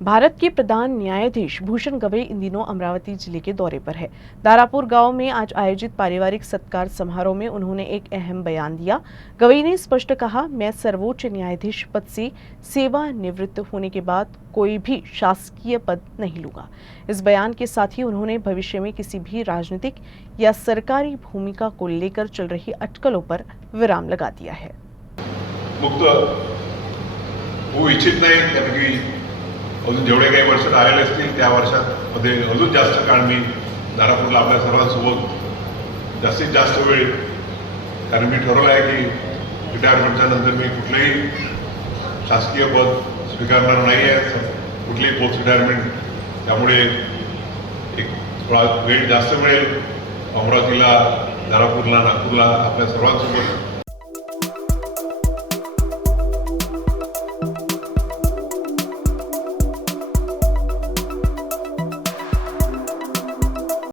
भारत के प्रधान न्यायाधीश भूषण गवई इन दिनों अमरावती जिले के दौरे पर है। दारापुर गांव में आज आयोजित पारिवारिक सत्कार समारोह में उन्होंने एक अहम बयान दिया। गवई ने स्पष्ट कहा, मैं सर्वोच्च न्यायाधीश पद से सेवानिवृत्त होने के बाद कोई भी शासकीय पद नहीं लूंगा। इस बयान के साथ ही उन्होंने भविष्य में किसी भी राजनीतिक या सरकारी भूमिका को लेकर चल रही अटकलों पर विराम लगा दिया है। मुक्त होऊ इच्छित नाही, कारण की अजून जेवढे काही वर्ष राहिले असतील त्या वर्षांमध्ये अजून जास्त काळ मी दारापूरला आपल्या सर्वांसोबत जास्तीत जास्त वेळ, कारण मी ठरवलं आहे की रिटायरमेंटच्या नंतर मी कुठलेही शासकीय पद स्वीकारणार नाही आहे, कुठलीही पोस्ट रिटायरमेंट. त्यामुळे एक थोडा वेळ जास्त मिळेल अमरावतीला, दारापूरला, नागपूरला आपल्या सर्वांसोबत